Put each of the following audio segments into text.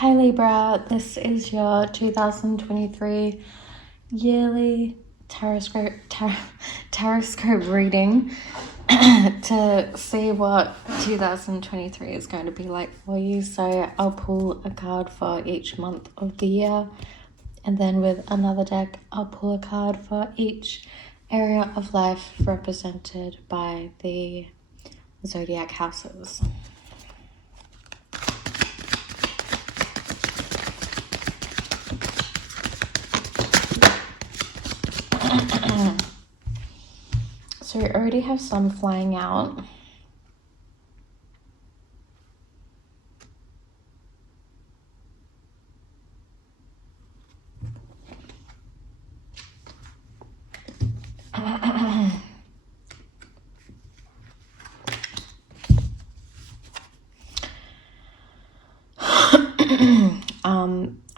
Hi Libra, this is your 2023 yearly taroscope reading to see what 2023 is going to be like for you. So I'll pull a card for each month of the year, and then with another deck I'll pull a card for each area of life represented by the zodiac houses. So we already have some flying out.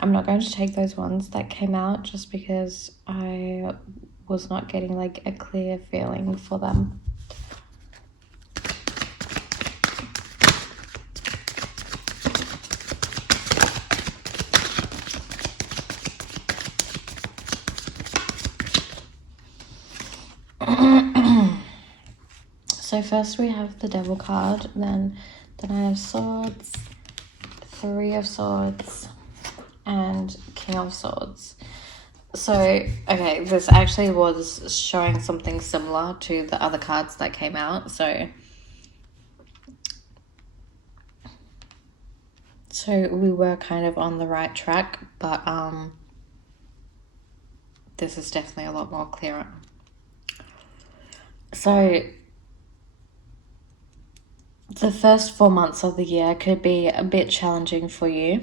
I'm not going to take those ones that came out just because I was not getting like a clear feeling for them. So first we have the Devil card, then the Nine of Swords, Three of Swords, and King of Swords. So, okay, this actually was showing something similar to the other cards that came out. So we were kind of on the right track, but this is definitely a lot more clearer. So the first 4 months of the year could be a bit challenging for you.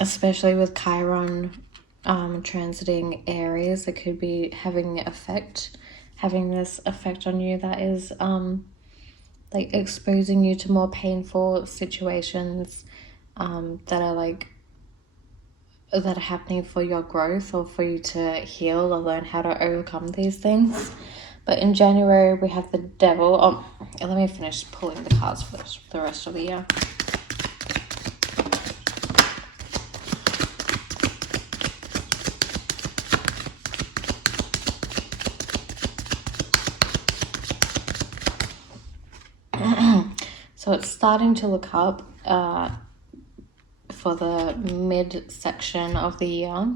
Especially with Chiron transiting Aries, it could be having this effect on you that is like exposing you to more painful situations that are happening for your growth or for you to heal or learn how to overcome these things. But in January we have the Devil. Oh, let me finish pulling the cards for the rest of the year. So it's starting to look up for the mid-section of the year.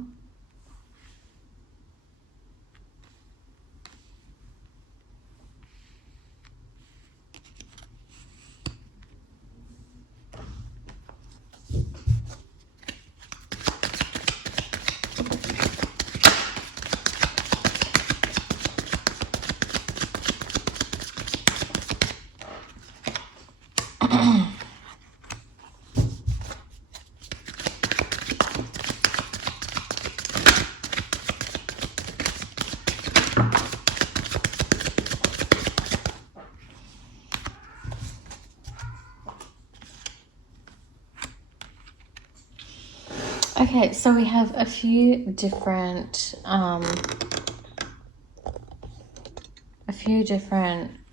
Okay, so we have a few different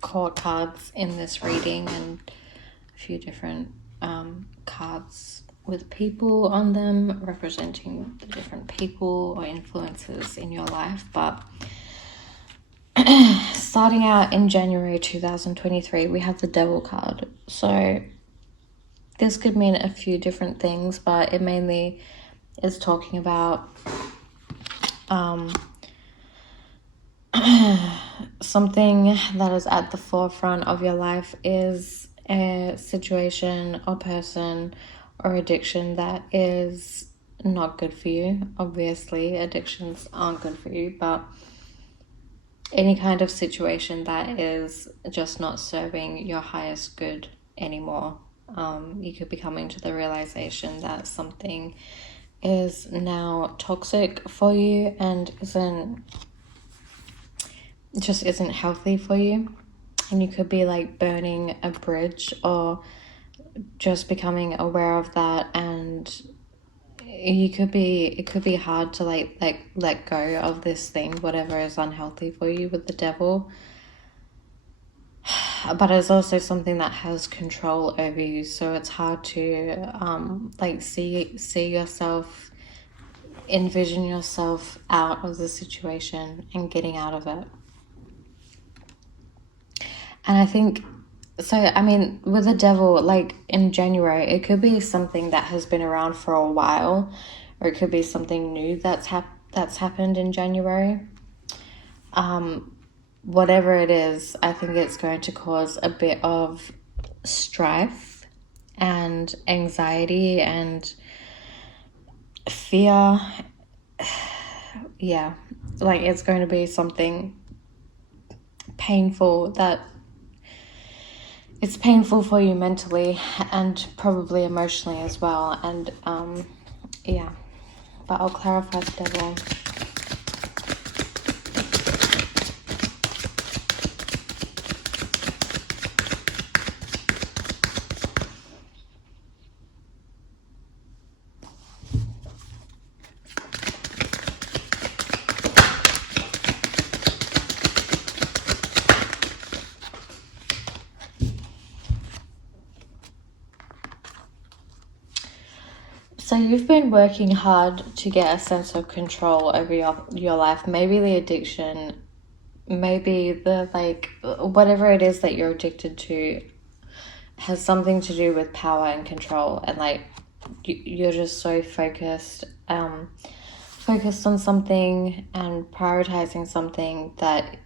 court cards in this reading, and a few different cards with people on them representing the different people or influences in your life. But starting out in January 2023, we have the Devil card. So this could mean a few different things, but it mainly is talking about something that is at the forefront of your life is a situation or person or addiction that is not good for you. Obviously, addictions aren't good for you, but any kind of situation that is just not serving your highest good anymore. You could be coming to the realization that something is now toxic for you and isn't healthy for you, and you could be like burning a bridge or just becoming aware of that, and it could be hard to let go of this thing, whatever is unhealthy for you with the Devil. but it's also something that has control over you, so it's hard to like see yourself, envision yourself out of the situation and getting out of it. And I think, so I mean, with the devil, like in January, it could be something that has been around for a while, or it could be something new that's happened in January. Whatever it is, I think it's going to cause a bit of strife and anxiety and fear. Yeah, like it's going to be something painful, that it's painful for you mentally and probably emotionally as well. And yeah, but I'll clarify the devil. So you've been working hard to get a sense of control over your life. Maybe the addiction, maybe the, like, whatever it is that you're addicted to has something to do with power and control. And like, you're just so focused on something and prioritizing something that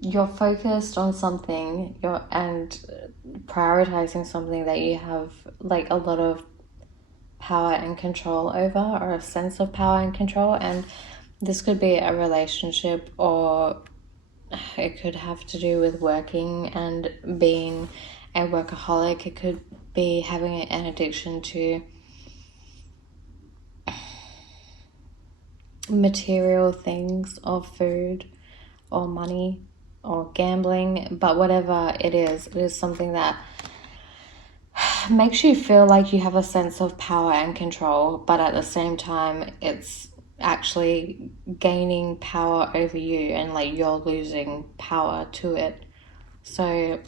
you're focused on something, and prioritizing something that you have like a lot of power and control over, or a sense of power and control. And this could be a relationship, or it could have to do with working and being a workaholic. It could be having an addiction to material things, or food, or money, or gambling. But whatever it is something that makes you feel like you have a sense of power and control, but at the same time it's actually gaining power over you, and like you're losing power to it. So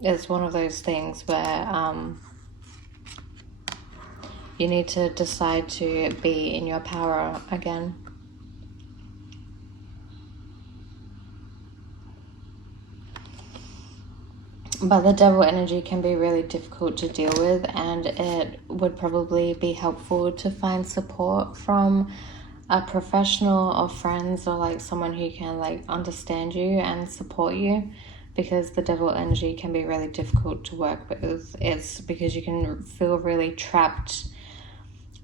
it's one of those things where you need to decide to be in your power again. But the devil energy can be really difficult to deal with, and it would probably be helpful to find support from a professional, or friends, or like someone who can like understand you and support you, because the devil energy can be really difficult to work with. It's because you can feel really trapped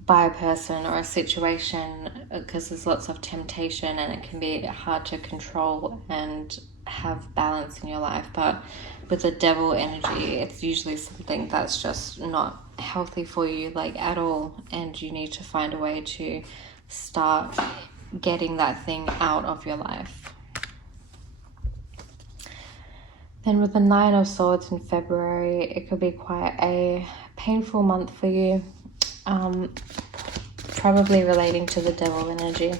by a person or a situation, because there's lots of temptation, and it can be hard to control and have balance in your life. But with the devil energy, it's usually something that's just not healthy for you, like at all, and you need to find a way to start getting that thing out of your life. Then with the 9 of Swords in February, it could be quite a painful month for you, probably relating to the devil energy.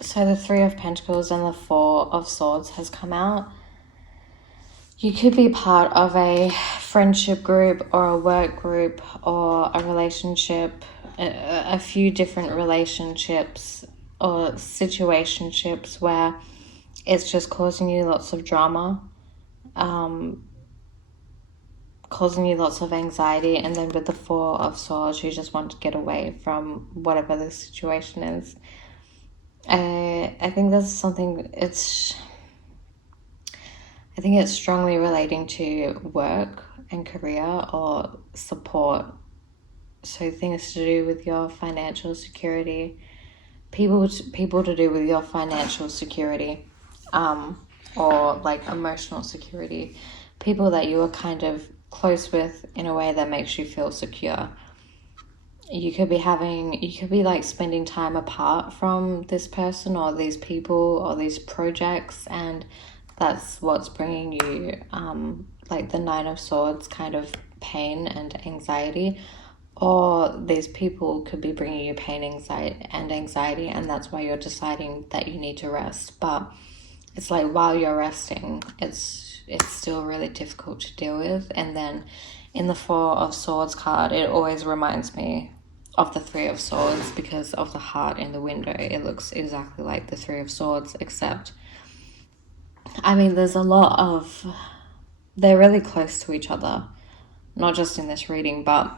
So the 3 of Pentacles and the 4 of Swords has come out. You could be part of a friendship group, or a work group, or a relationship, a few different relationships or situationships where it's just causing you lots of drama, causing you lots of anxiety. And then with the 4 of Swords, you just want to get away from whatever the situation is. I think that's something, I think it's strongly relating to work and career, or support. So things to do with your financial security, people to do with your financial security, or like emotional security, people that you are kind of close with in a way that makes you feel secure. You could be like spending time apart from this person, or these people, or these projects, and that's what's bringing you like the 9 of Swords kind of pain and anxiety, or these people could be bringing you pain, anxiety, and that's why you're deciding that you need to rest. But it's like while you're resting, it's still really difficult to deal with. And then in the Four of Swords card, it always reminds me of the Three of Swords because of the heart in the window. It looks exactly like the Three of Swords, except, I mean, there's a lot of, they're really close to each other, not just in this reading, but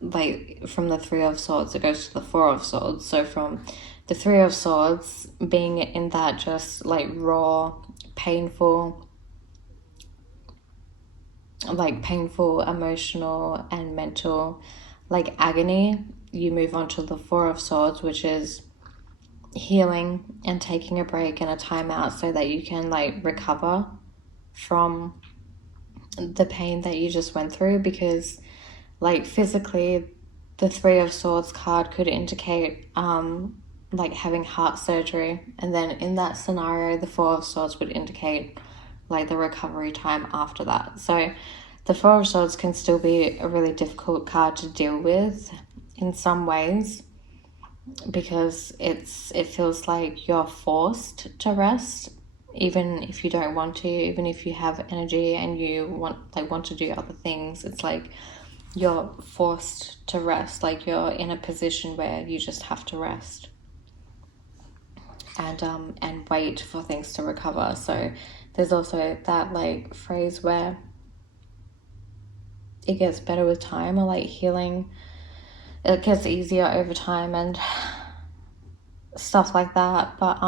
like from the Three of Swords, it goes to the Four of Swords. So from the Three of Swords being in that just like raw, painful, emotional and mental, like agony, you move on to the Four of Swords, which is healing and taking a break and a time out so that you can like recover from the pain that you just went through. Because like physically, the Three of Swords card could indicate like having heart surgery, and then in that scenario the Four of Swords would indicate like the recovery time after that. So the Four of Swords can still be a really difficult card to deal with in some ways, because it feels like you're forced to rest, even if you don't want to, even if you have energy and you want to do other things. It's like you're forced to rest, like you're in a position where you just have to rest and wait for things to recover. So there's also that like phrase where it gets better with time, or like healing, it gets easier over time and stuff like that. But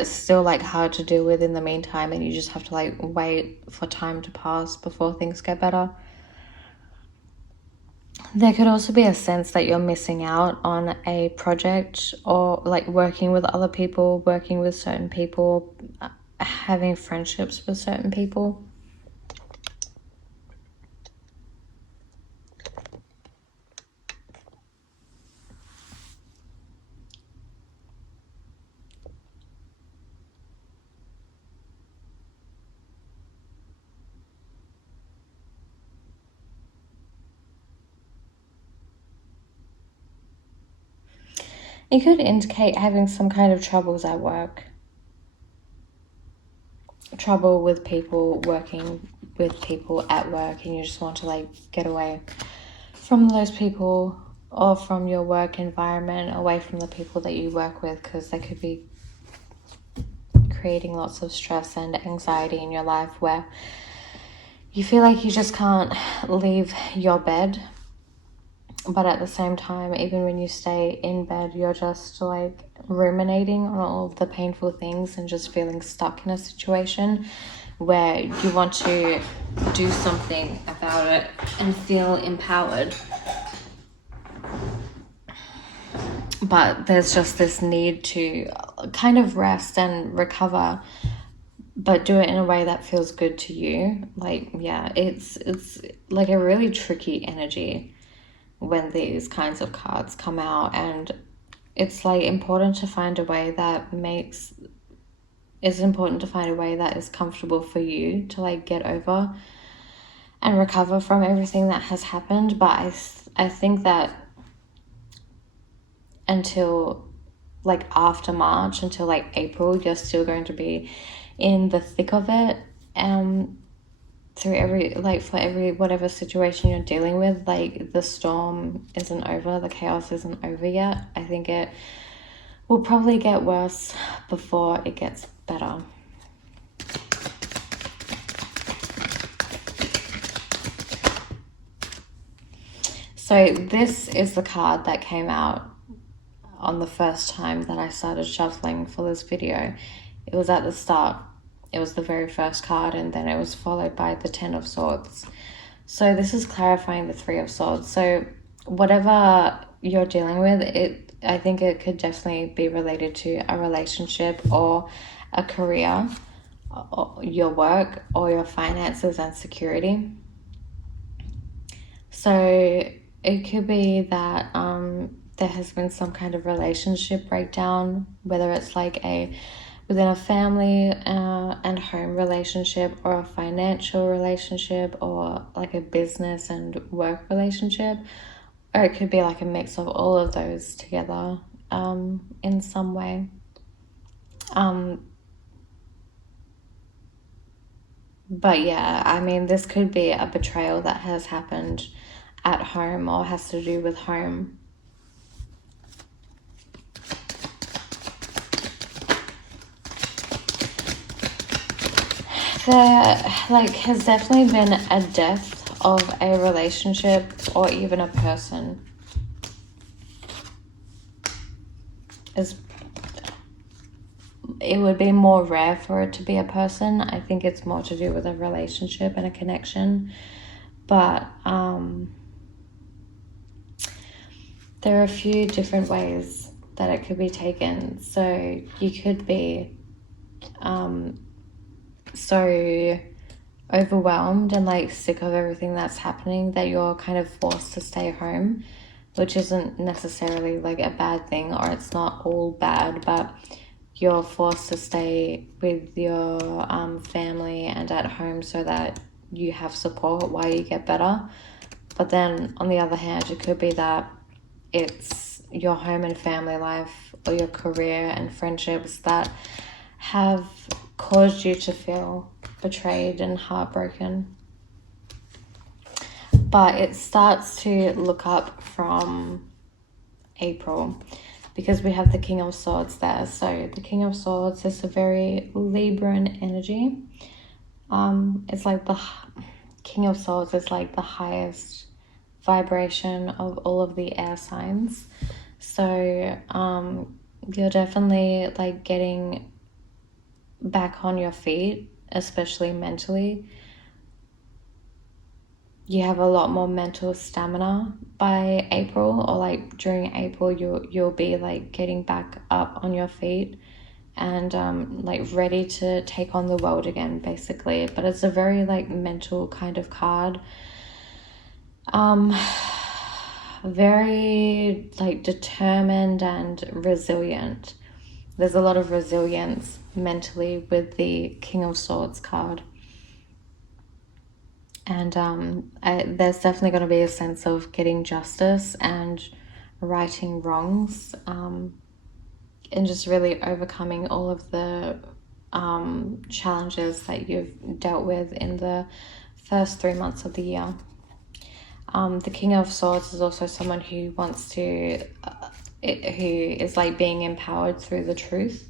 it's still like hard to deal with in the meantime, and you just have to like wait for time to pass before things get better. There could also be a sense that you're missing out on a project, or like working with other people, working with certain people, having friendships with certain people. It could indicate having some kind of troubles at work. Trouble with people, working with people at work, and you just want to like get away from those people, or from your work environment, away from the people that you work with, because they could be creating lots of stress and anxiety in your life where you feel like you just can't leave your bed. But at the same time, even when you stay in bed, you're just like ruminating on all of the painful things and just feeling stuck in a situation where you want to do something about it and feel empowered. But there's just this need to kind of rest and recover, but do it in a way that feels good to you. Like, yeah, it's like a really tricky energy when these kinds of cards come out, and it's like important to find a way that is comfortable for you to like get over and recover from everything that has happened. But I think that until like after March, until like April, you're still going to be in the thick of it, for every whatever situation you're dealing with. Like the storm isn't over, the chaos isn't over yet. I think it will probably get worse before it gets better. So this is the card that came out on the first time that I started shuffling for this video. It was at the start. It was the very first card, and then it was followed by the Ten of Swords. So this is clarifying the Three of Swords. So whatever you're dealing with, I think it could definitely be related to a relationship or a career, or your work, or your finances and security. So it could be that there has been some kind of relationship breakdown, whether it's like a within a family and home relationship, or a financial relationship, or like a business and work relationship, or it could be like a mix of all of those together in some way. But yeah, I mean, this could be a betrayal that has happened at home or has to do with home. There has definitely been a death of a relationship or even a person. It would be more rare for it to be a person. I think it's more to do with a relationship and a connection. But there are a few different ways that it could be taken. So you could be so overwhelmed and sick of everything that's happening that you're kind of forced to stay home, which isn't necessarily a bad thing, or it's not all bad, but you're forced to stay with your family and at home so that you have support while you get better. But then on the other hand, it could be that it's your home and family life or your career and friendships that have caused you to feel betrayed and heartbroken. But it starts to look up from April, because we have the King of Swords there. So the King of Swords is a very Libran energy. It's like the King of Swords is like the highest vibration of all of the air signs. So you're definitely getting back on your feet, especially mentally. You have a lot more mental stamina by April, or during April you'll be getting back up on your feet and ready to take on the world again, basically. But it's a very mental kind of card. Very determined and resilient. There's a lot of resilience mentally with the King of Swords card. And there's definitely going to be a sense of getting justice and righting wrongs, and just really overcoming all of the challenges that you've dealt with in the first 3 months of the year. The King of Swords is also someone who wants to, who is being empowered through the truth.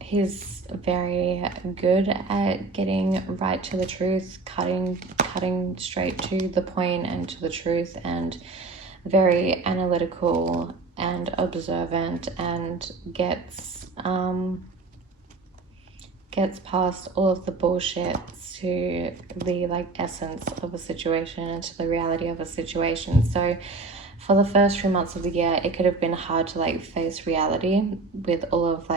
He's very good at getting right to the truth, cutting straight to the point and to the truth, and very analytical and observant, and gets past all of the bullshit to the essence of a situation and to the reality of a situation. So for the first 3 months of the year, it could have been hard to face reality with all of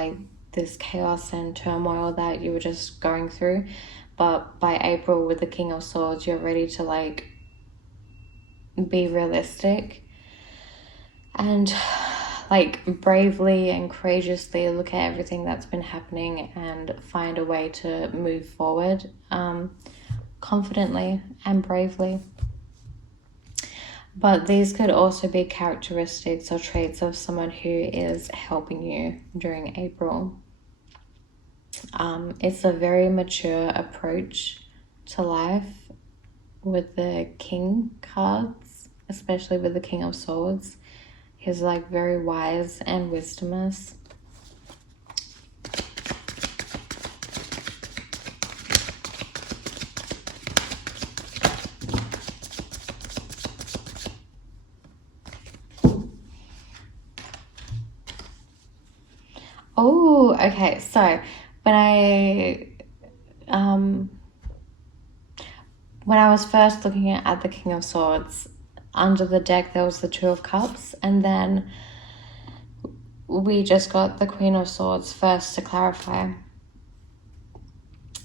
this chaos and turmoil that you were just going through. But by April, with the King of Swords, you're ready to be realistic and bravely and courageously look at everything that's been happening and find a way to move forward confidently and bravely. But these could also be characteristics or traits of someone who is helping you during April. It's a very mature approach to life with the King cards, especially with the King of Swords. He's very wise and wisdomous. Oh, okay. So when I was first looking at the King of Swords, under the deck there was the Two of Cups, and then we just got the Queen of Swords first to clarify,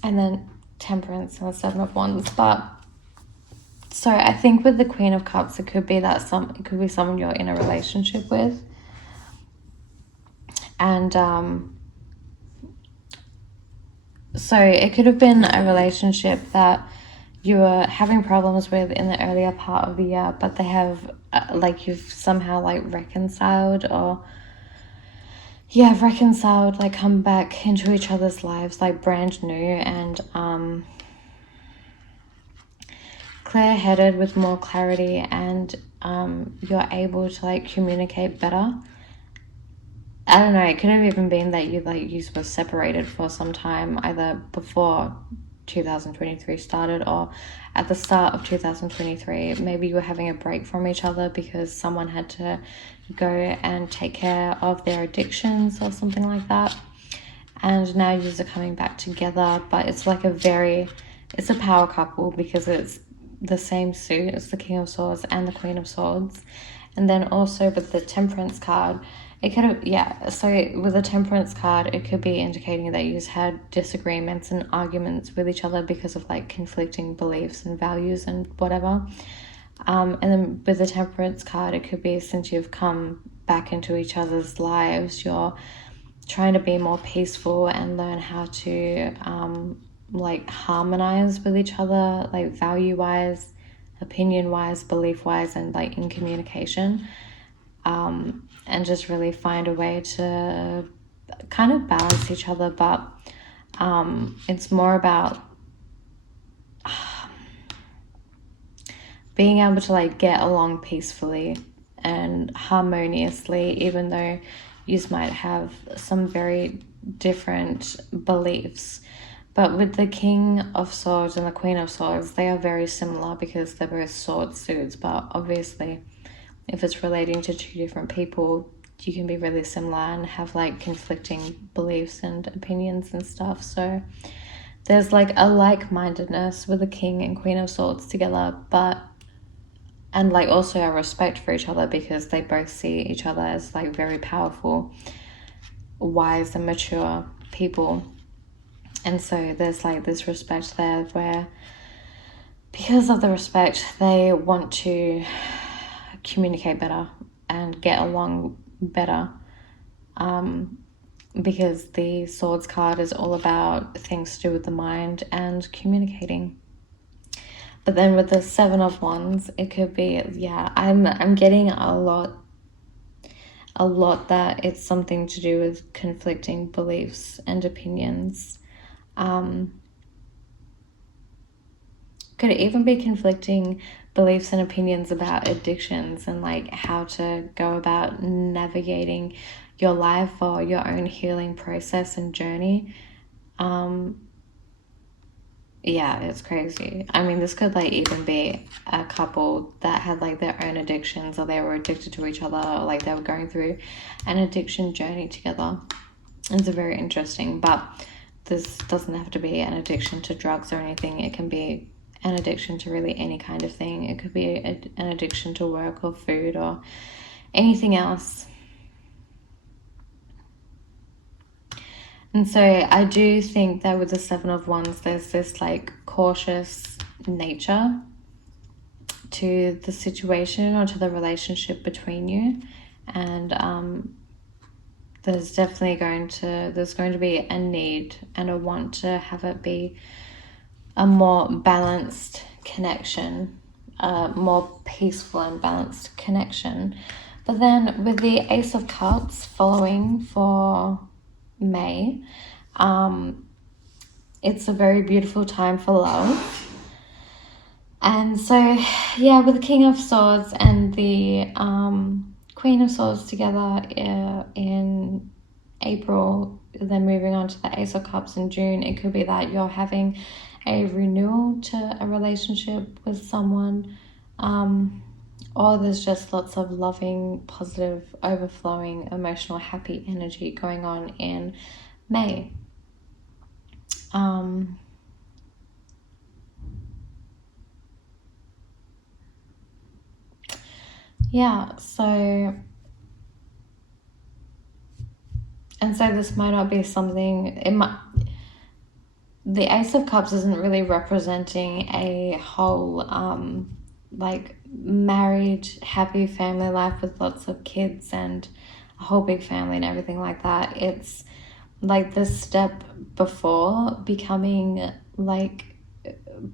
and then Temperance and the Seven of Wands. But so I think with the Queen of Cups, it could be that it could be someone you're in a relationship with, and So it could have been a relationship that you were having problems with in the earlier part of the year, but they have like you've somehow like reconciled, or reconciled, like come back into each other's lives like brand new, and clear-headed with more clarity, and you're able to like communicate better. I don't know, it could have even been that you were separated for some time, either before 2023 started or at the start of 2023. Maybe you were having a break from each other because someone had to go and take care of their addictions or something like that. And now you are coming back together, but it's like it's a power couple because it's the same suit. It's the King of Swords and the Queen of Swords. And then also with the Temperance card, it could have, so with the Temperance card, it could be indicating that you've had disagreements and arguments with each other because of like conflicting beliefs and values and whatever. And then with the Temperance card, it could be since you've come back into each other's lives, you're trying to be more peaceful and learn how to like harmonize with each other, like value-wise, opinion-wise, belief-wise, and like in communication. And just really find a way to kind of balance each other, but it's more about being able to like get along peacefully and harmoniously, even though you might have some very different beliefs. But with the King of Swords and the Queen of Swords, they are very similar because they're both sword suits, but obviously if it's relating to two different people, you can be really similar and have like conflicting beliefs and opinions and stuff. So there's like a like-mindedness with the King and Queen of Swords together, and like also a respect for each other because they both see each other as like very powerful, wise and mature people. And so there's like this respect there where because of the respect, they want to communicate better and get along better, because the Swords card is all about things to do with the mind and communicating. But then with the Seven of Wands, it could be, I'm getting a lot that it's something to do with conflicting beliefs and opinions. Could even be conflicting beliefs and opinions about addictions and like how to go about navigating your life or your own healing process and journey. It's crazy. I mean, this could like even be a couple that had like their own addictions, or they were addicted to each other, or like they were going through an addiction journey together. It's very interesting, but this doesn't have to be an addiction to drugs or anything. It can be an addiction to really any kind of thing. It could be an addiction to work or food or anything else. And so I do think that with the Seven of Wands, there's this like cautious nature to the situation or to the relationship between you. And there's definitely going to be a need and a want to have it be a more balanced connection, a more peaceful and balanced connection. But then with the Ace of Cups following for May, it's a very beautiful time for love. And so, with the King of Swords and the Queen of Swords together in April, then moving on to the Ace of Cups in June, it could be that you're having a renewal to a relationship with someone, or there's just lots of loving, positive, overflowing, emotional, happy energy going on in May. So this might not be something, the Ace of Cups isn't really representing a whole like married, happy family life with lots of kids and a whole big family and everything like that. It's like the step before becoming like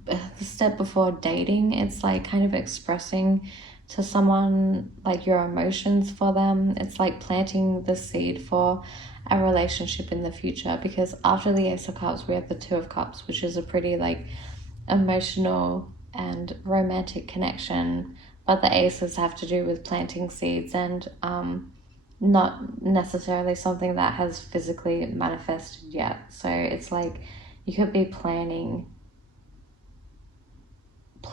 the step before dating. It's like kind of expressing to someone like your emotions for them. It's like planting the seed for a relationship in the future, because after the Ace of Cups we have the Two of Cups, which is a pretty like emotional and romantic connection, but the aces have to do with planting seeds and not necessarily something that has physically manifested yet. So it's like you could be planning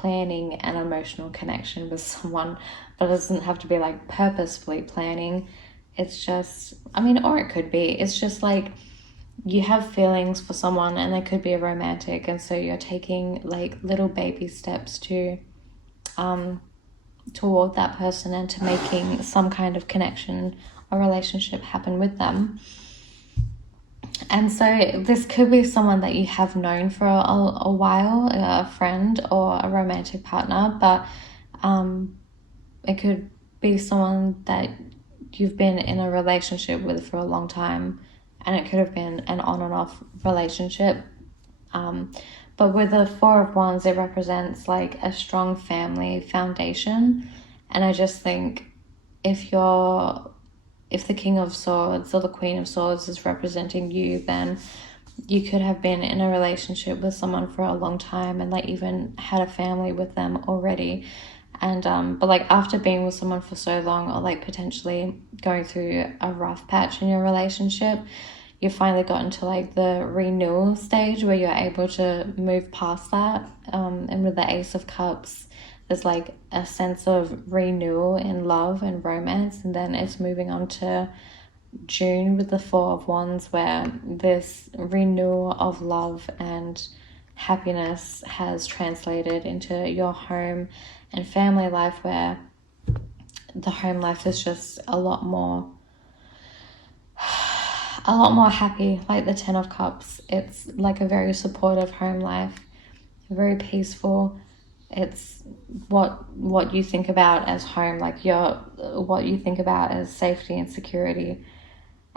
an emotional connection with someone, but it doesn't have to be like purposefully planning. It's just, I mean, or it could be, it's just like you have feelings for someone and they could be a romantic, and so you're taking like little baby steps to toward that person and to making some kind of connection or relationship happen with them. And so this could be someone that you have known for a while, a friend or a romantic partner, but it could be someone that you've been in a relationship with for a long time, and it could have been an on and off relationship. But with the Four of Wands, it represents like a strong family foundation. And I just think if the King of Swords or the Queen of Swords is representing you, then you could have been in a relationship with someone for a long time and like even had a family with them already. And but like after being with someone for so long, or like potentially going through a rough patch in your relationship, you finally got into like the renewal stage where you're able to move past that. And with the Ace of Cups, there's like a sense of renewal in love and romance, and then it's moving on to June with the Four of Wands, where this renewal of love and happiness has translated into your home and family life, where the home life is just a lot more happy. Like the Ten of Cups, it's like a very supportive home life, very peaceful. It's what you think about as home, like what you think about as safety and security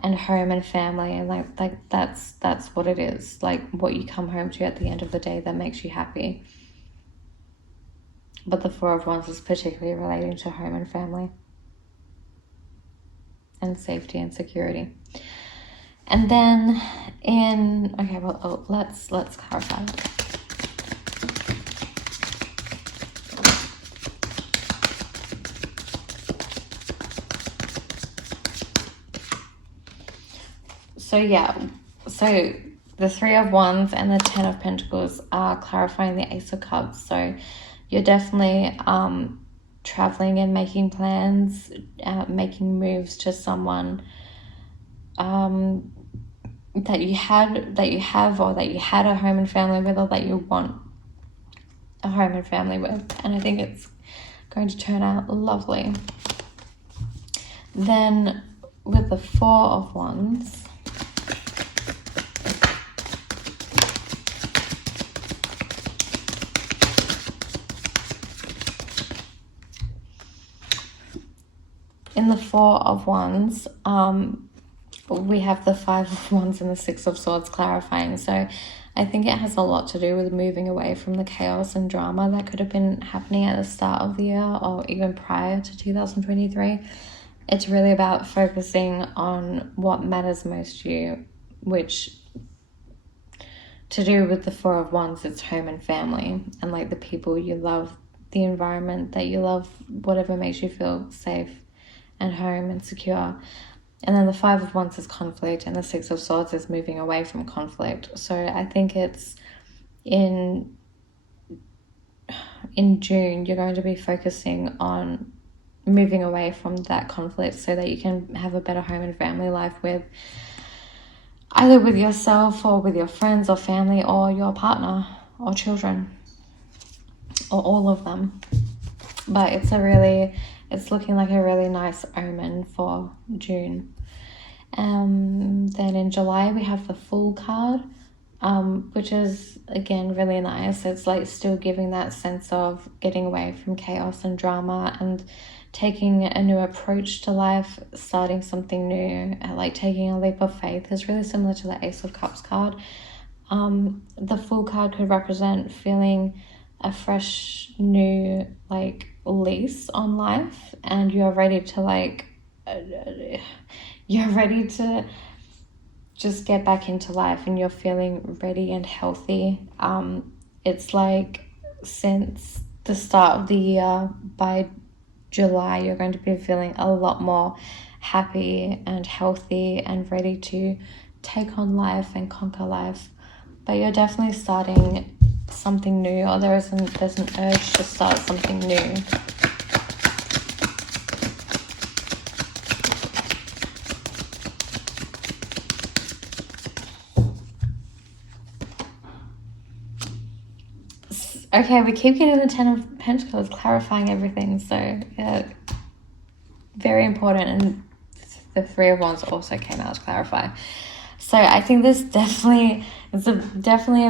and home and family, and like that's what it is, like what you come home to at the end of the day that makes you happy. But the Four of Wands is particularly relating to home and family and safety and security. And then let's clarify. So the Three of Wands and the Ten of Pentacles are clarifying the Ace of Cups. So you're definitely traveling and making plans, making moves to someone that you had a home and family with, or that you want a home and family with. And I think it's going to turn out lovely. Then with the Four of Wands, in the Four of Wands, we have the Five of Wands and the Six of Swords clarifying. So I think it has a lot to do with moving away from the chaos and drama that could have been happening at the start of the year or even prior to 2023. It's really about focusing on what matters most to you, which, to do with the Four of Wands, it's home and family and like the people you love, the environment that you love, whatever makes you feel safe and home and secure. And then the Five of Wands is conflict, and the Six of Swords is moving away from conflict. So I think it's in June, you're going to be focusing on moving away from that conflict so that you can have a better home and family life with either with yourself or with your friends or family or your partner or children or all of them. But it's looking like a really nice omen for June. Then in July we have the Fool card, which is, again, really nice. It's like still giving that sense of getting away from chaos and drama and taking a new approach to life, starting something new, like taking a leap of faith is really similar to the Ace of Cups card. The Fool card could represent feeling a fresh, new, like, lease on life, and you're ready to, like, you're ready to just get back into life, and you're feeling ready and healthy. It's like since the start of the year, by July, you're going to be feeling a lot more happy and healthy and ready to take on life and conquer life. But you're definitely starting something new, or there's an urge to start something new. Okay, we keep getting the Ten of Pentacles, clarifying everything. So, very important. And the Three of Wands also came out to clarify. So I think this definitely a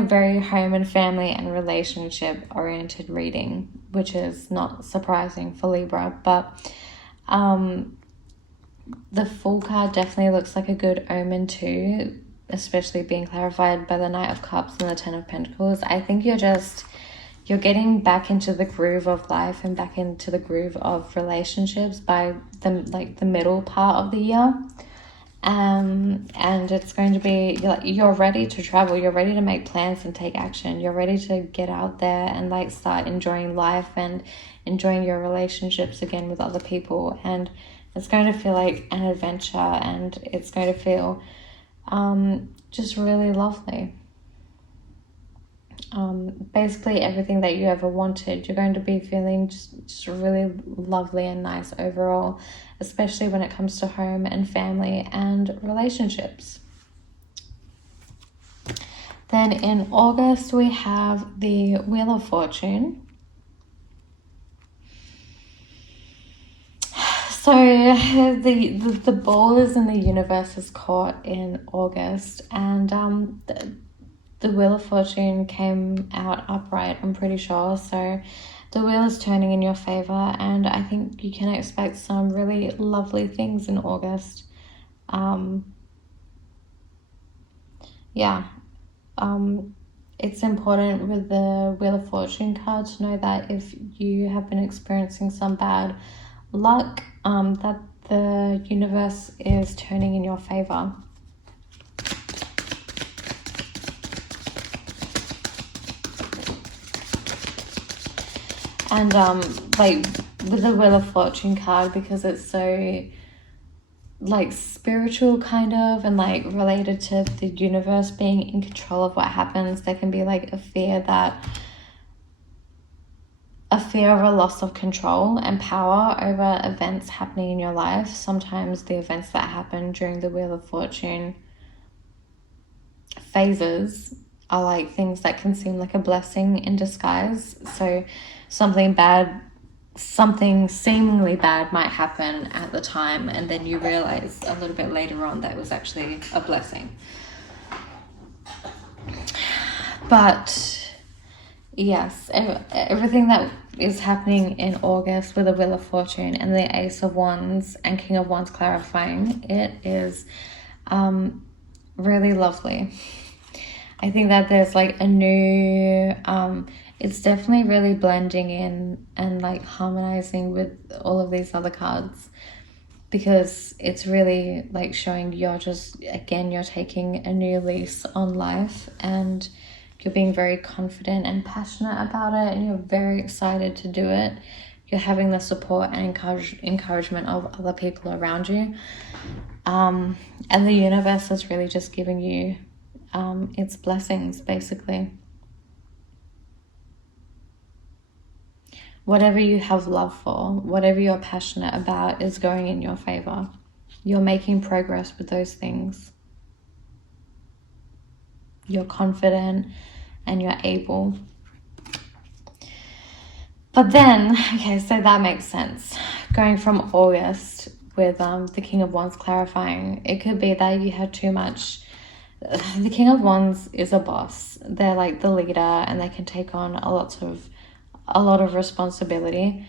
very home and family and relationship oriented reading, which is not surprising for Libra. But the Fool card definitely looks like a good omen too, especially being clarified by the Knight of Cups and the Ten of Pentacles. I think you're getting back into the groove of life and back into the groove of relationships by the middle part of the year. And it's going to be, you're ready to travel, you're ready to make plans and take action, you're ready to get out there and like start enjoying life and enjoying your relationships again with other people. And it's going to feel like an adventure, and it's going to feel just really lovely. Basically everything that you ever wanted, you're going to be feeling just really lovely and nice overall, especially when it comes to home and family and relationships. Then in August we have the Wheel of Fortune. So the ball is in the universe's court in August, and the Wheel of Fortune came out upright, I'm pretty sure. So the wheel is turning in your favor, and I think you can expect some really lovely things in August. It's important with the Wheel of Fortune card to know that if you have been experiencing some bad luck, that the universe is turning in your favor. And like with the Wheel of Fortune card, because it's so like spiritual kind of, and like related to the universe being in control of what happens, there can be like a fear of a loss of control and power over events happening in your life. Sometimes the events that happen during the Wheel of Fortune phases are like things that can seem like a blessing in disguise. So something seemingly bad might happen at the time, and then you realize a little bit later on that it was actually a blessing. But yes, everything that is happening in August with the Wheel of Fortune and the Ace of Wands and King of Wands clarifying, it is really lovely. I think that there's like a new, it's definitely really blending in and like harmonizing with all of these other cards, because it's really like showing you're taking a new lease on life, and you're being very confident and passionate about it, and you're very excited to do it. You're having the support and encouragement of other people around you. And the universe is really just giving you its blessings, basically. Whatever you have love for, whatever you're passionate about is going in your favor. You're making progress with those things. You're confident and you're able. But then, okay, so that makes sense. Going from August with the King of Wands clarifying, it could be that you had too much the King of Wands is a boss. They're like the leader, and they can take on a lot of responsibility.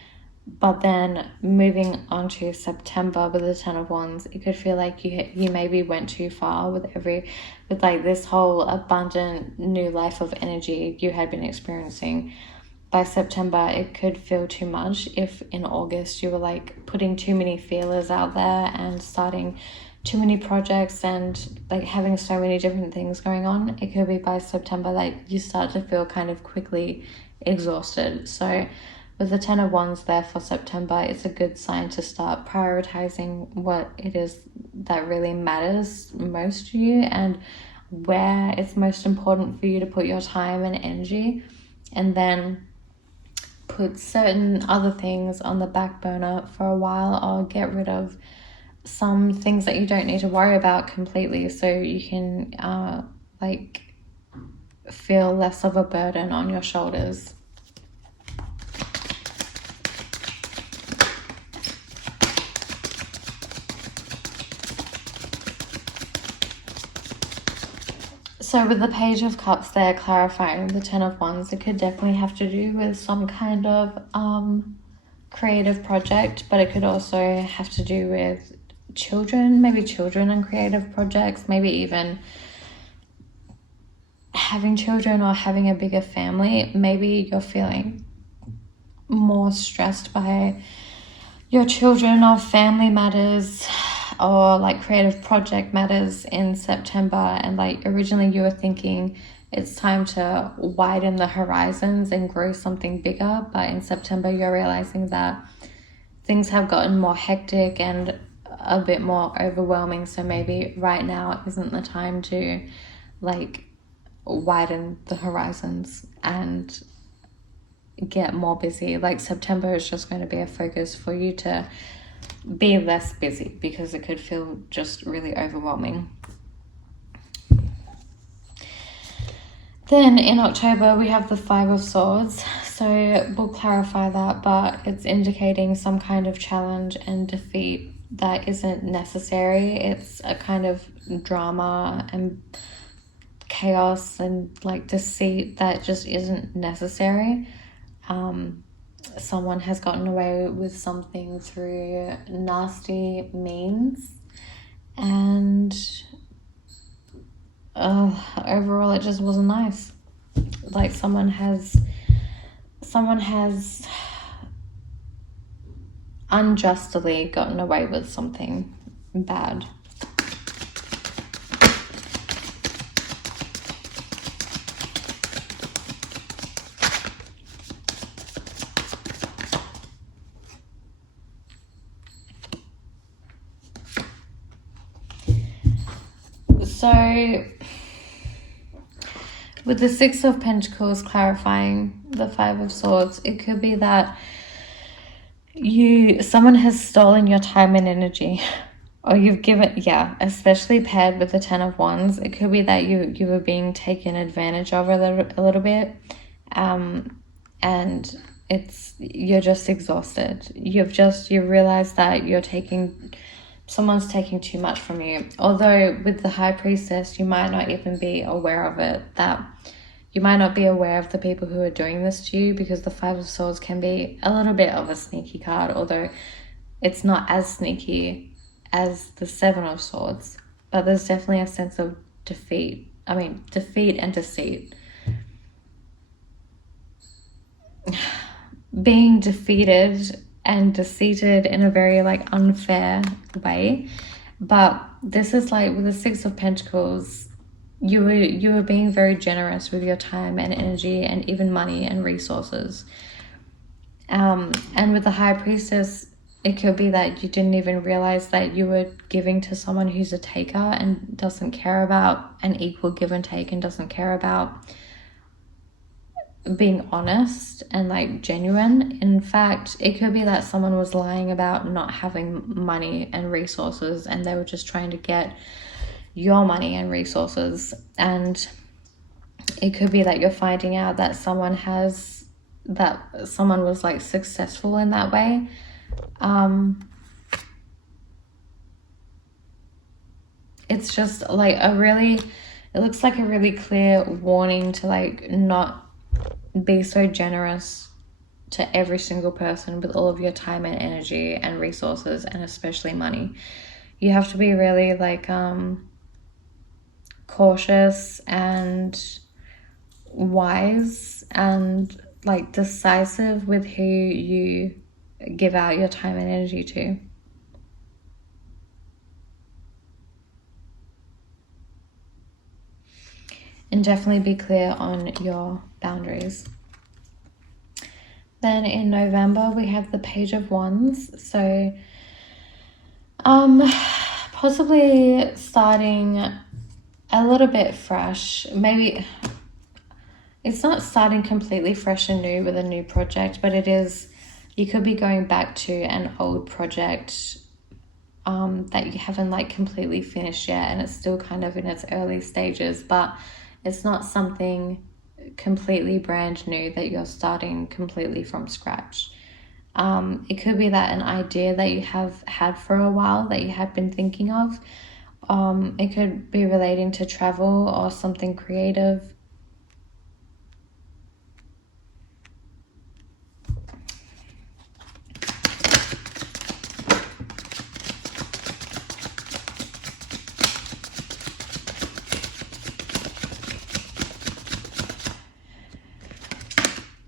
But then moving on to September with the Ten of Wands, it could feel like you maybe went too far with like this whole abundant new life of energy you had been experiencing. By September, it could feel too much if in August you were like putting too many feelers out there and starting too many projects and like having so many different things going on. It could be by September like you start to feel kind of quickly exhausted. So with the Ten of Wands there for September, it's a good sign to start prioritizing what it is that really matters most to you and where it's most important for you to put your time and energy, and then put certain other things on the back burner for a while, or get rid of some things that you don't need to worry about completely, so you can like feel less of a burden on your shoulders. So with the Page of Cups there clarifying the Ten of Wands, it could definitely have to do with some kind of creative project, but it could also have to do with children, maybe children and creative projects, maybe even having children or having a bigger family. Maybe you're feeling more stressed by your children or family matters or like creative project matters in September, and like originally you were thinking it's time to widen the horizons and grow something bigger, but in September you're realizing that things have gotten more hectic and a bit more overwhelming, so maybe right now isn't the time to like widen the horizons and get more busy. Like September is just going to be a focus for you to be less busy because it could feel just really overwhelming. Then in October we have the Five of Swords, so we'll clarify that, but it's indicating some kind of challenge and defeat that isn't necessary. It's a kind of drama and chaos and like deceit that just isn't necessary. Someone has gotten away with something through nasty means, and overall it just wasn't nice. Like someone has unjustly gotten away with something bad. So with the Six of Pentacles clarifying the Five of Swords, it could be that someone has stolen your time and energy, or you've given, especially paired with the Ten of Wands, it could be that you were being taken advantage of a little bit, and you're just exhausted. You realize that someone's taking too much from you. Although with the High Priestess, you might not even be aware of it, that you might not be aware of the people who are doing this to you, because the Five of Swords can be a little bit of a sneaky card, although it's not as sneaky as the Seven of Swords. But there's definitely a sense of defeat and deceit. Being defeated and deceited in a very like unfair way. But this is like with the Six of Pentacles, you were being very generous with your time and energy and even money and resources. And with the High Priestess, it could be that you didn't even realize that you were giving to someone who's a taker and doesn't care about an equal give and take, and doesn't care about being honest and like genuine. In fact, it could be that someone was lying about not having money and resources, and they were just trying to get your money and resources. And it could be that you're finding out that someone was like successful in that way. It's just like it looks like a really clear warning to like not be so generous to every single person with all of your time and energy and resources, and especially money. You have to be really like cautious and wise and like decisive with who you give out your time and energy to. And definitely be clear on your boundaries. Then in November, we have the Page of Wands. So possibly starting a little bit fresh. Maybe it's not starting completely fresh and new with a new project, but it is, you could be going back to an old project that you haven't like completely finished yet, and it's still kind of in its early stages, but it's not something completely brand new that you're starting completely from scratch. It could be that an idea that you have had for a while that you had been thinking of, it could be relating to travel or something creative.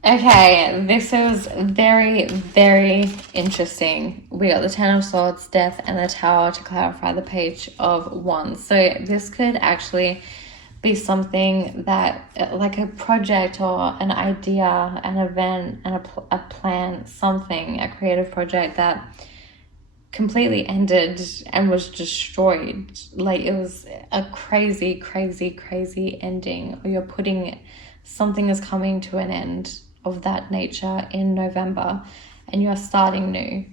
Okay, this is very, very interesting. We got the Ten of Swords, Death, and the Tower to clarify the Page of Wands. So this could actually be something that, like a project or an idea, an event, and a plan, something, a creative project that completely ended and was destroyed. Like it was a crazy, crazy, crazy ending. Or you're putting, something is coming to an end of that nature in November and you're starting new.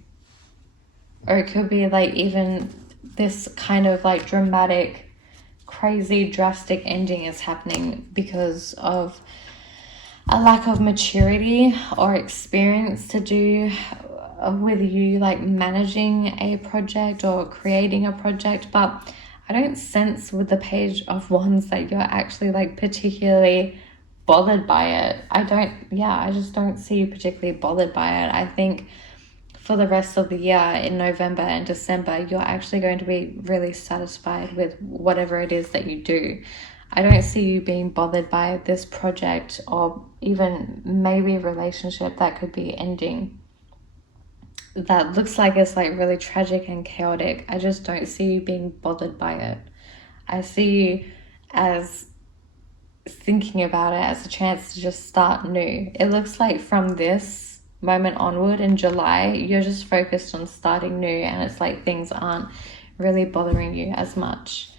Or it could be like even this kind of like dramatic, crazy, drastic ending is happening because of a lack of maturity or experience to do with you like managing a project or creating a project. But I don't sense with the Page of Wands that you're actually like particularly bothered by it. I just don't see you particularly bothered by it. I think for the rest of the year in November and December, you're actually going to be really satisfied with whatever it is that you do. I don't see you being bothered by this project or even maybe a relationship that could be ending. That looks like it's like really tragic and chaotic. I just don't see you being bothered by it. I see you as thinking about it as a chance to just start new. It looks like from this moment onward in July, you're just focused on starting new, and it's like things aren't really bothering you as much.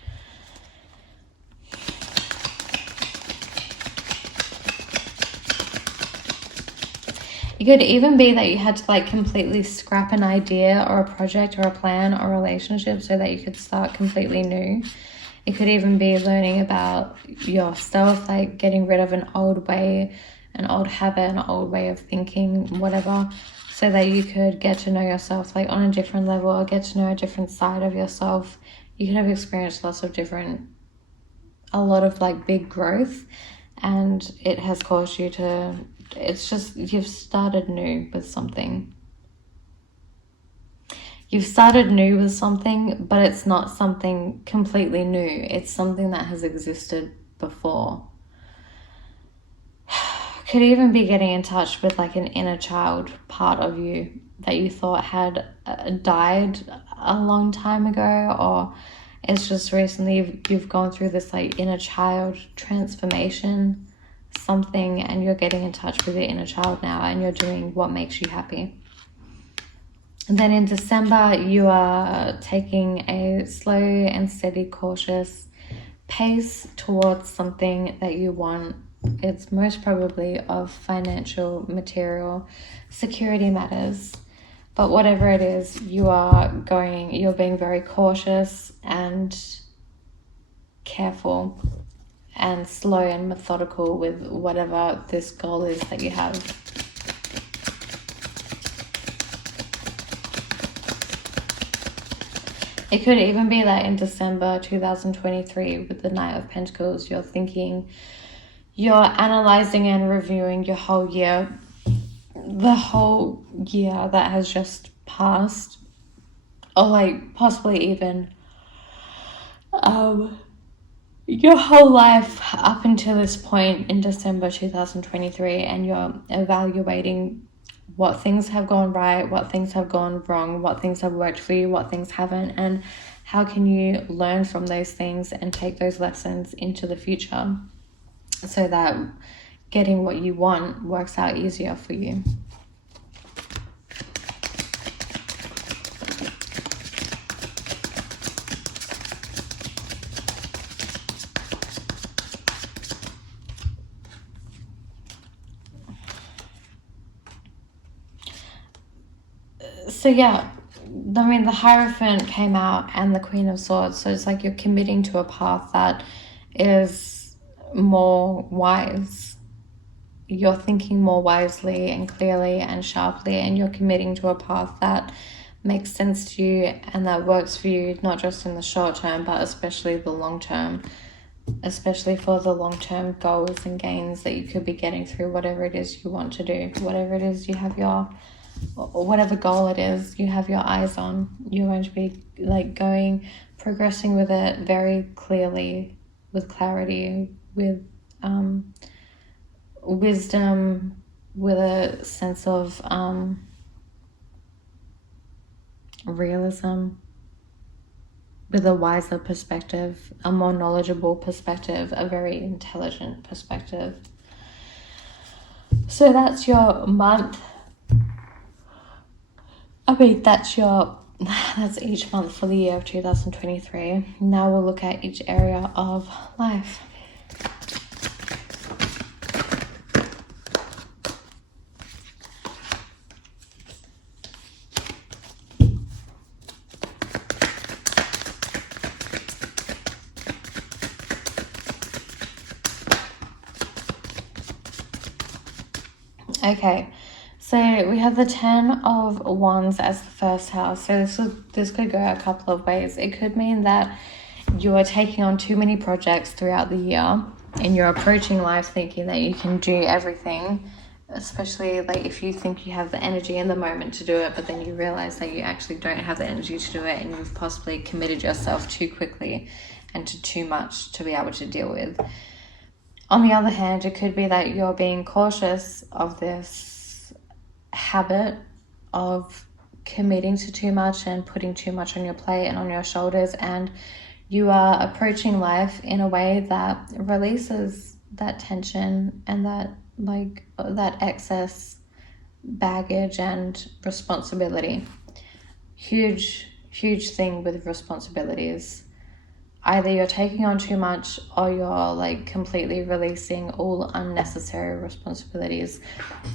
It could even be that you had to like completely scrap an idea or a project or a plan or a relationship so that you could start completely new. It could even be learning about yourself, like getting rid of an old way, an old habit, an old way of thinking, whatever, so that you could get to know yourself like on a different level or get to know a different side of yourself. You could have experienced a lot of like big growth, and it has caused you to, it's just, you've started new with something. You've started new with something, but it's not something completely new. It's something that has existed before. Could even be getting in touch with like an inner child part of you that you thought had died a long time ago, or it's just recently you've gone through this like inner child transformation, something, and you're getting in touch with your inner child now and you're doing what makes you happy. And then in December, you are taking a slow and steady, cautious pace towards something that you want. It's most probably of financial, material, security matters. But whatever it is, you're being very cautious and careful and slow and methodical with whatever this goal is that you have. It could even be that in December 2023 with the Knight of Pentacles, you're analyzing and reviewing your whole year, the whole year that has just passed, or like possibly even your whole life up until this point in December 2023, and you're evaluating what things have gone right, what things have gone wrong, what things have worked for you, what things haven't, and how can you learn from those things and take those lessons into the future so that getting what you want works out easier for you. So yeah, I mean, the Hierophant came out and the Queen of Swords. So it's like you're committing to a path that is more wise. You're thinking more wisely and clearly and sharply, and you're committing to a path that makes sense to you and that works for you, not just in the short term, but especially the long term, especially for the long-term goals and gains that you could be getting through whatever it is you want to do, whatever it is you have whatever goal it is you have your eyes on. You're going to be like progressing with it very clearly, with clarity, with wisdom, with a sense of realism, with a wiser perspective, a more knowledgeable perspective, a very intelligent perspective. So that's your month. That's each month for the year of 2023. Now we'll look at each area of life. Okay, so we have the 10 of Wands as the first house. So this could go a couple of ways. It could mean that you are taking on too many projects throughout the year and you're approaching life thinking that you can do everything, especially like if you think you have the energy in the moment to do it, but then you realize that you actually don't have the energy to do it and you've possibly committed yourself too quickly and to too much to be able to deal with. On the other hand, it could be that you're being cautious of this habit of committing to too much and putting too much on your plate and on your shoulders, and you are approaching life in a way that releases that tension and that excess baggage and responsibility. Huge thing with responsibilities. Either you're taking on too much or you're like completely releasing all unnecessary responsibilities.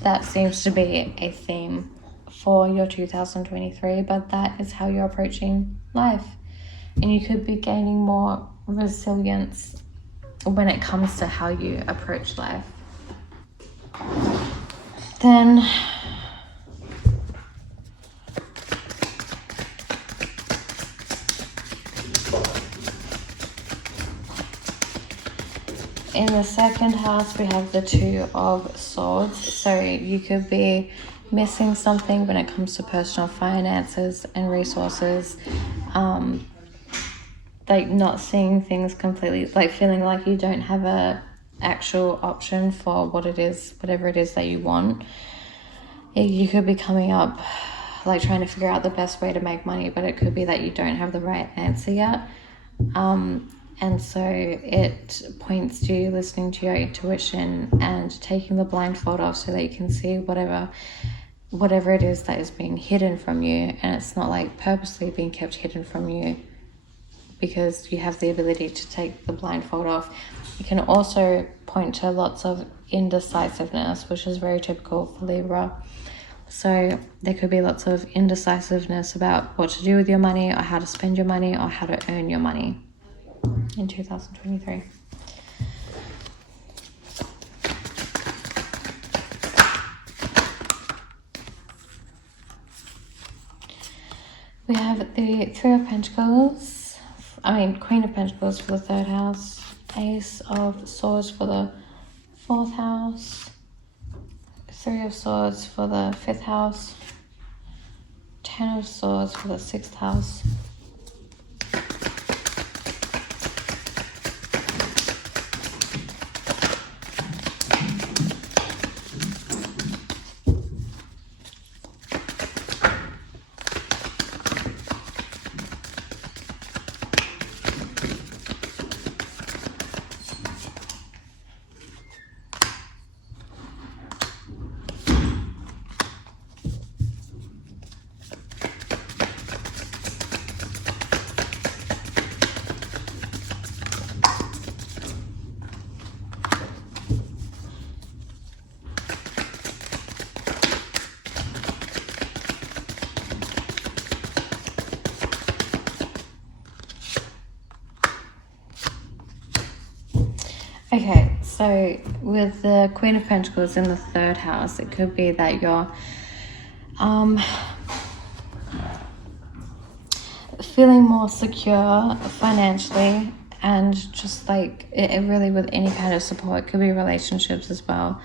That seems to be a theme for your 2023, but that is how you're approaching life. And you could be gaining more resilience when it comes to how you approach life. Then in the second house, we have the 2 of Swords. So you could be missing something when it comes to personal finances and resources. Like not seeing things completely, like feeling like you don't have a actual option for whatever it is that you want. You could be coming up like trying to figure out the best way to make money, but it could be that you don't have the right answer yet. And so it points to you listening to your intuition and taking the blindfold off so that you can see whatever it is that is being hidden from you. And it's not like purposely being kept hidden from you because you have the ability to take the blindfold off. You can also point to lots of indecisiveness, which is very typical for Libra. So there could be lots of indecisiveness about what to do with your money or how to spend your money or how to earn your money in 2023. We have the Three of Pentacles, Queen of Pentacles for the third house, Ace of Swords for the fourth house, Three of Swords for the fifth house, Ten of Swords for the sixth house. Okay, so with the Queen of Pentacles in the third house, it could be that you're feeling more secure financially, and just like it really with any kind of support. It could be relationships as well.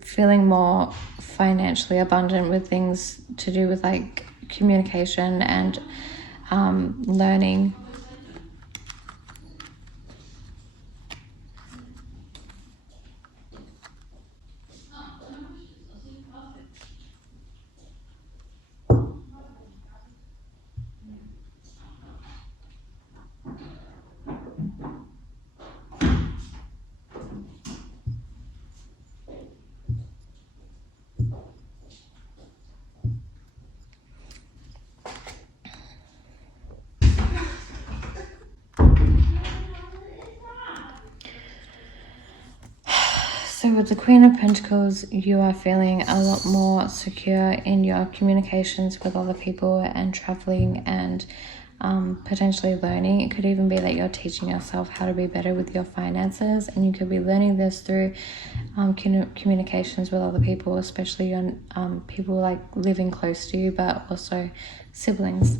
Feeling more financially abundant with things to do with like communication and learning. So with the Queen of Pentacles, you are feeling a lot more secure in your communications with other people and traveling and potentially learning. It could even be that you're teaching yourself how to be better with your finances, and you could be learning this through communications with other people, especially your people like living close to you, but also siblings.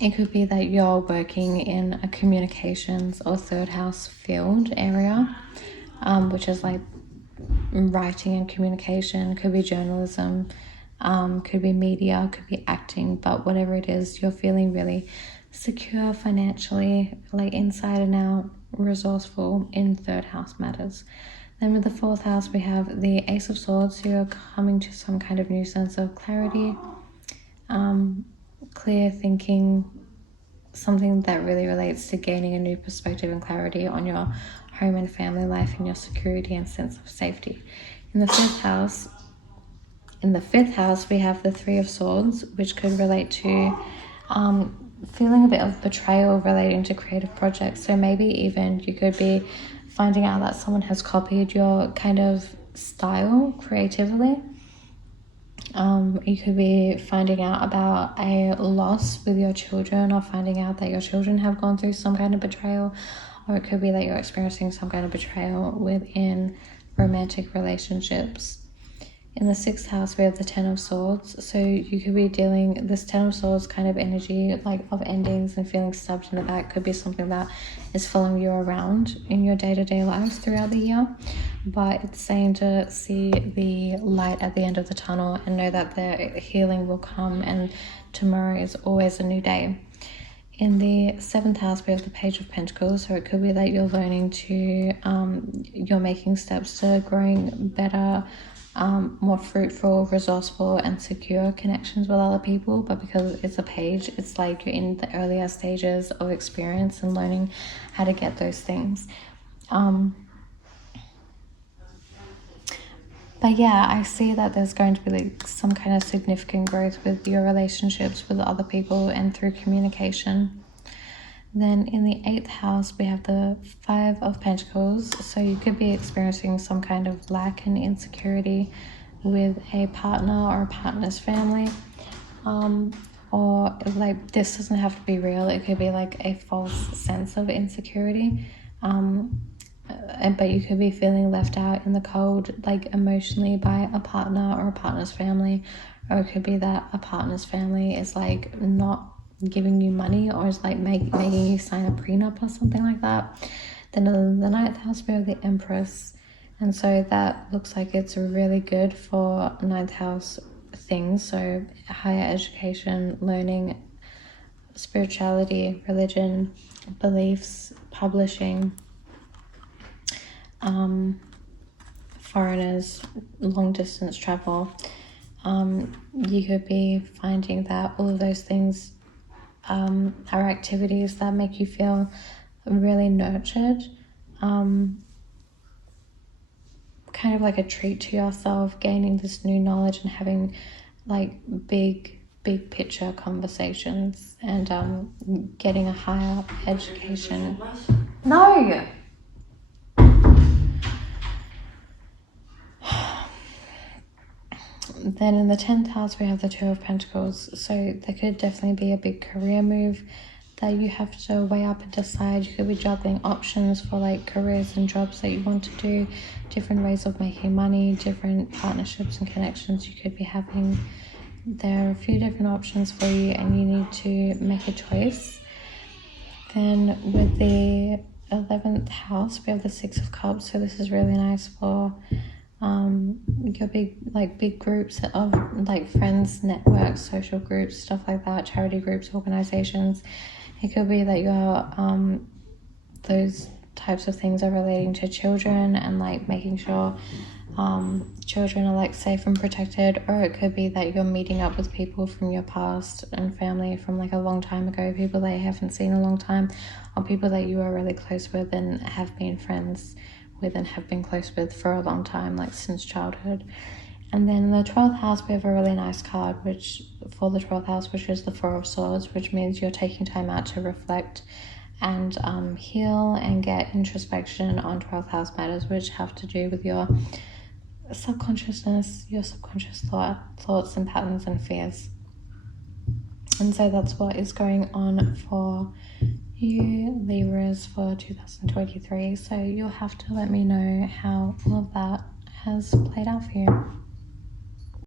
It could be that you're working in a communications or third house field area, which is like writing and communication. Could be journalism, could be media, could be acting, but whatever it is, you're feeling really secure financially, like inside and out, resourceful in third house matters. Then with the fourth house, we have the Ace of Swords, so you're coming to some kind of new sense of clarity, clear thinking, something that really relates to gaining a new perspective and clarity on your home and family life and your security and sense of safety. In the fifth house, we have the Three of Swords, which could relate to feeling a bit of betrayal relating to creative projects. So maybe even you could be finding out that someone has copied your kind of style creatively. You could be finding out about a loss with your children, or finding out that your children have gone through some kind of betrayal, or it could be that you're experiencing some kind of betrayal within romantic relationships. In the sixth house, we have the Ten of Swords. So you could be dealing this Ten of Swords kind of energy, like of endings and feeling stabbed in the back, could be something that is following you around in your day-to-day life throughout the year. But it's saying to see the light at the end of the tunnel and know that the healing will come, and tomorrow is always a new day. In the seventh house, we have the Page of Pentacles. So it could be that you're learning to, you're making steps to growing better, more fruitful, resourceful, and secure connections with other people. But because it's a page, it's like you're in the earlier stages of experience and learning how to get those things. But yeah, I see that there's going to be like some kind of significant growth with your relationships with other people and through communication. Then in the eighth house, we have the Five of Pentacles. So you could be experiencing some kind of lack and insecurity with a partner or a partner's family. Or like this doesn't have to be real. It could be like a false sense of insecurity. But you could be feeling left out in the cold, like emotionally, by a partner or a partner's family, or it could be that a partner's family is like not giving you money, or is like making you sign a prenup or something like that. Then the ninth house, we have the Empress, and so that looks like it's really good for ninth house things, so higher education, learning, spirituality, religion, beliefs, publishing, foreigners, long distance travel. You could be finding that all of those things are activities that make you feel really nurtured, kind of like a treat to yourself, gaining this new knowledge and having like big picture conversations, and getting a higher education. No! Then in the 10th house, we have the Two of Pentacles. So there could definitely be a big career move that you have to weigh up and decide. You could be juggling options for like careers and jobs that you want to do, different ways of making money, different partnerships and connections you could be having. There are a few different options for you, and you need to make a choice. Then with the 11th house, we have the Six of Cups. So this is really nice for your big groups of like friends, networks, social groups, stuff like that, charity groups, organizations. It could be that you're those types of things are relating to children and like making sure children are like safe and protected, or it could be that you're meeting up with people from your past and family from like a long time ago, people that you haven't seen in a long time, or people that you are really close with and have been friends with and have been close with for a long time, like since childhood. And then in the 12th house, we have a really nice card, which for the 12th house, which is the Four of Swords, which means you're taking time out to reflect and heal and get introspection on 12th house matters, which have to do with your subconsciousness, your subconscious thoughts and patterns and fears. And so that's what is going on for you Libras for 2023. So you'll have to let me know how all of that has played out for you.